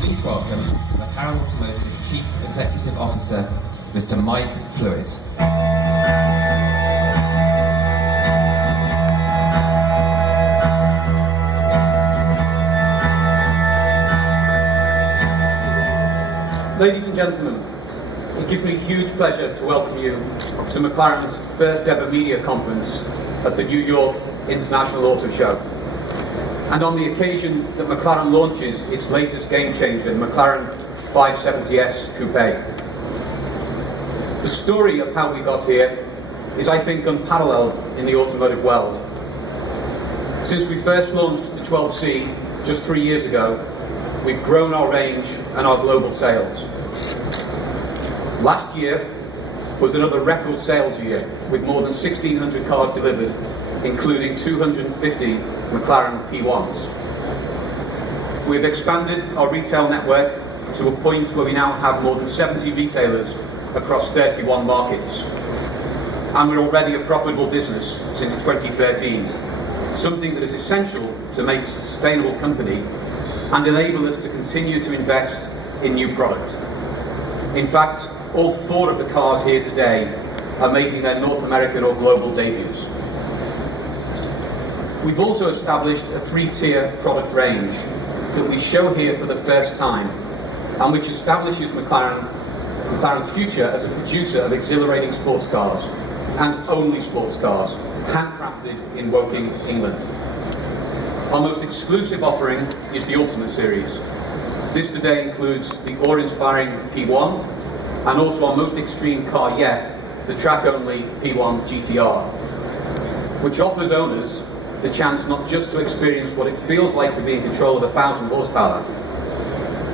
Please welcome McLaren Automotive Chief Executive Officer, Mr. Mike Fluid. Ladies and gentlemen, it gives me huge pleasure to welcome you to McLaren's first ever media conference at the New York International Auto Show. And on the occasion that McLaren launches its latest game changer, the McLaren 570S Coupe. The story of how we got here is, I think, unparalleled in the automotive world. Since we first launched the 12C just 3 years ago, we've grown our range and our global sales. Last year was another record sales year, with more than 1,600 cars delivered, including 250 McLaren P1s. We've expanded our retail network to a point where we now have more than 70 retailers across 31 markets. And we're already a profitable business since 2013, something that is essential to make us a sustainable company and enable us to continue to invest in new product. In fact, all 4 of the cars here today are making their North American or global debuts. We've also established a 3-tier product range that we show here for the first time, and which establishes McLaren's future as a producer of exhilarating sports cars, and only sports cars, handcrafted in Woking, England. Our most exclusive offering is the Ultimate Series. This today includes the awe-inspiring P1, and also our most extreme car yet, the track-only P1 GTR, which offers owners the chance not just to experience what it feels like to be in control of 1,000 horsepower,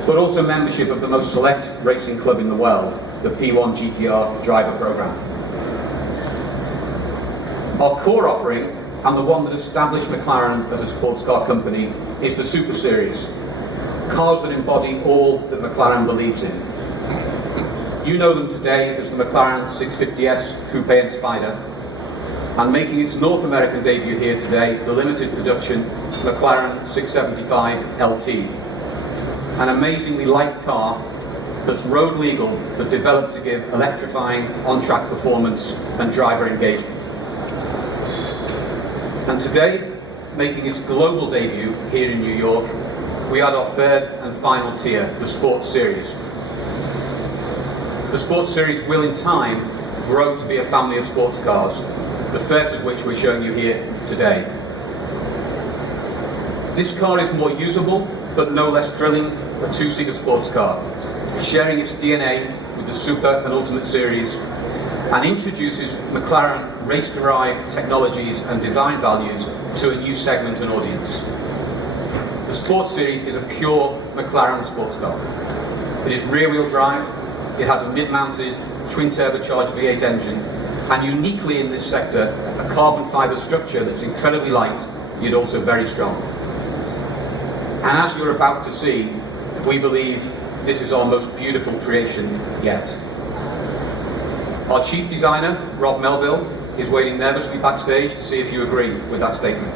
but also membership of the most select racing club in the world, the P1 GTR driver program. Our core offering, and the one that established McLaren as a sports car company, is the Super Series, cars that embody all that McLaren believes in. You know them today as the McLaren 650S Coupe and Spider, and making its North American debut here today, the limited production McLaren 675 LT. An amazingly light car that's road legal, but developed to give electrifying on-track performance and driver engagement. And today, making its global debut here in New York, we add our 3rd and final tier, the Sports Series. The Sports Series will in time grow to be a family of sports cars, the first of which we're showing you here today. This car is more usable, but no less thrilling, a 2-seater sports car, sharing its DNA with the Super and Ultimate Series, and introduces McLaren race-derived technologies and design values to a new segment and audience. The Sports Series is a pure McLaren sports car. It is rear-wheel drive, it has a mid-mounted, twin-turbocharged V8 engine, and uniquely in this sector, a carbon fibre structure that's incredibly light, yet also very strong. And as you're about to see, we believe this is our most beautiful creation yet. Our chief designer, Rob Melville, is waiting nervously backstage to see if you agree with that statement.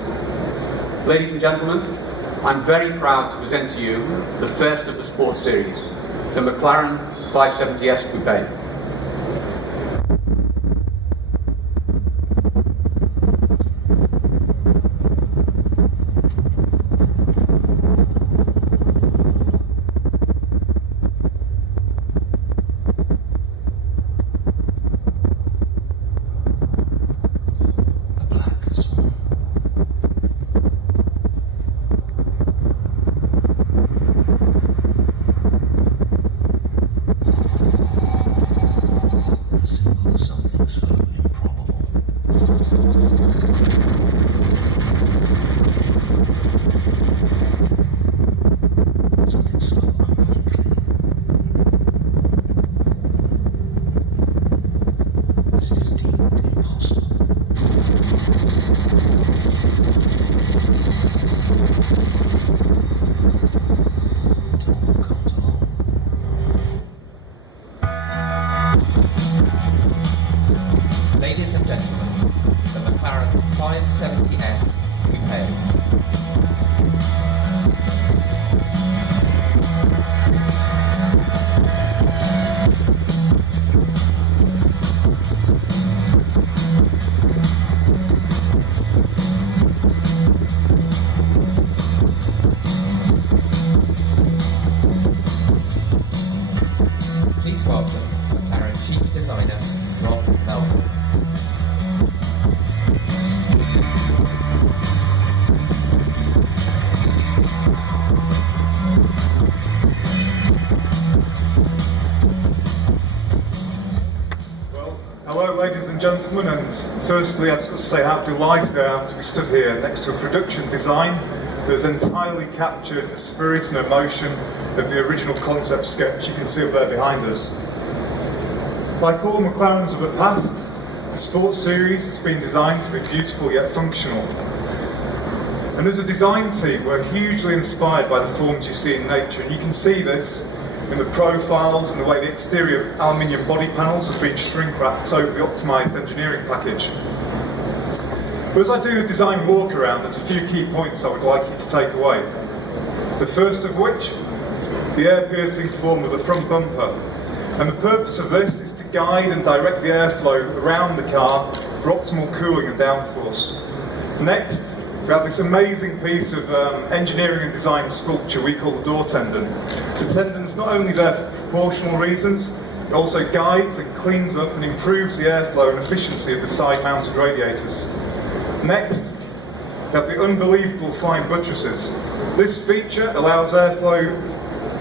Ladies and gentlemen, I'm very proud to present to you the first of the Sports Series, the McLaren 570S Coupe. Ladies and gentlemen, the McLaren 570S Coupe. Please welcome McLaren Chief Designer, Rob Melville. Hello ladies and gentlemen, and firstly I've got to say how delighted I am to be stood here next to a production design that has entirely captured the spirit and emotion of the original concept sketch you can see up there behind us. Like all McLarens of the past, the sports series has been designed to be beautiful yet functional. And as a design team, we're hugely inspired by the forms you see in nature, and you can see this in the profiles and the way the exterior aluminium body panels have been shrink wrapped over the optimised engineering package. But as I do the design walkaround, there's a few key points I would like you to take away. The first of which, the air-piercing form of the front bumper. And the purpose of this is to guide and direct the airflow around the car for optimal cooling and downforce. Next, we have this amazing piece of engineering and design sculpture we call the door tendon. The tendon's not only there for proportional reasons, it also guides and cleans up and improves the airflow and efficiency of the side-mounted radiators. Next, we have the unbelievable fine buttresses. This feature allows airflow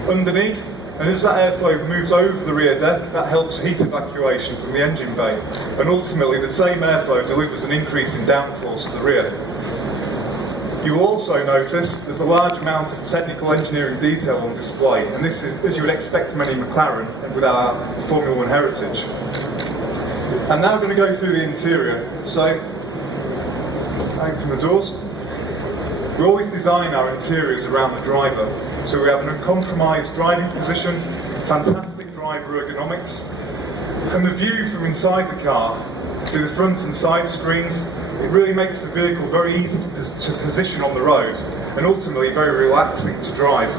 underneath, and as that airflow moves over the rear deck, that helps heat evacuation from the engine bay. And ultimately, the same airflow delivers an increase in downforce at the rear. You will also notice there's a large amount of technical engineering detail on display, and this is as you would expect from any McLaren and with our Formula One heritage. I'm now going to go through the interior. So, open the doors. We always design our interiors around the driver, so we have an uncompromised driving position, fantastic driver ergonomics, and the view from inside the car through the front and side screens. It really makes the vehicle very easy to position on the road and ultimately very relaxing to drive.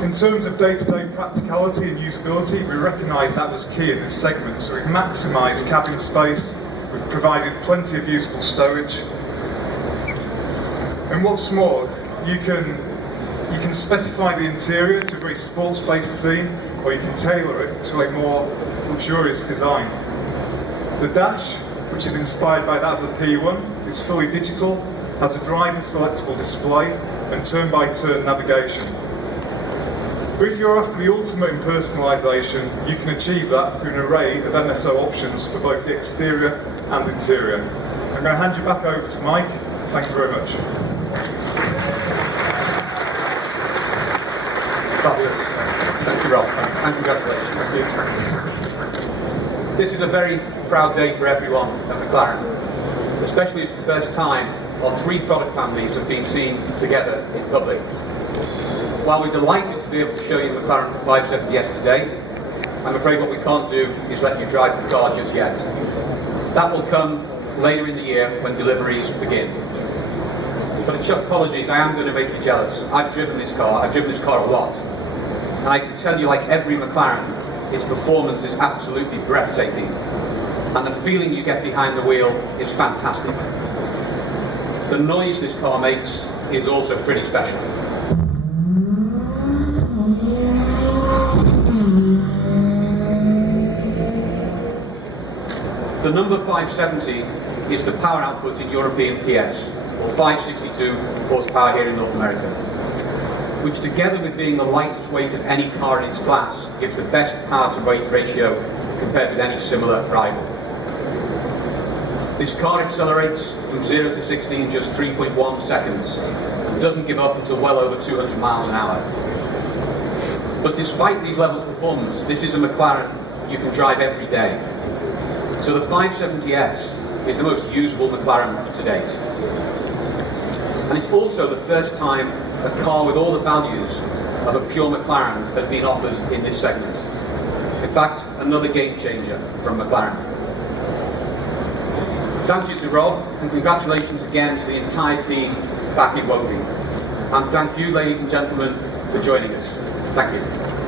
In terms of day-to-day practicality and usability, we recognise that was key in this segment, so we've maximised cabin space, we've provided plenty of usable stowage, and what's more, you can specify the interior to a very sports-based theme, or you can tailor it to a more luxurious design. The dash, which is inspired by that of the P1, is fully digital, has a driver selectable display and turn-by-turn navigation. But if you're after the ultimate in personalisation, you can achieve that through an array of MSO options for both the exterior and interior. I'm going to hand you back over to Mike. Thank you very much. Thank you, Rob, and congratulations. Thank you. This is a very proud day for everyone at McLaren, especially as the first time our three product families have been seen together in public. While we're delighted to be able to show you the McLaren 570S today, I'm afraid what we can't do is let you drive the car just yet. That will come later in the year when deliveries begin. But apologies, I am going to make you jealous. I've driven this car a lot. And I can tell you, like every McLaren, its performance is absolutely breathtaking. And the feeling you get behind the wheel is fantastic. The noise this car makes is also pretty special. The number 570 is the power output in European PS, or 562 horsepower here in North America, which together with being the lightest weight of any car in its class, gives the best power to weight ratio compared with any similar rival. This car accelerates from 0 to 60 in just 3.1 seconds and doesn't give up until well over 200 miles an hour. But despite these levels of performance, this is a McLaren you can drive every day. So the 570S is the most usable McLaren to date. And it's also the first time a car with all the values of a pure McLaren has been offered in this segment. In fact, another game changer from McLaren. Thank you to Rob, and congratulations again to the entire team back in Woking. And thank you, ladies and gentlemen, for joining us. Thank you.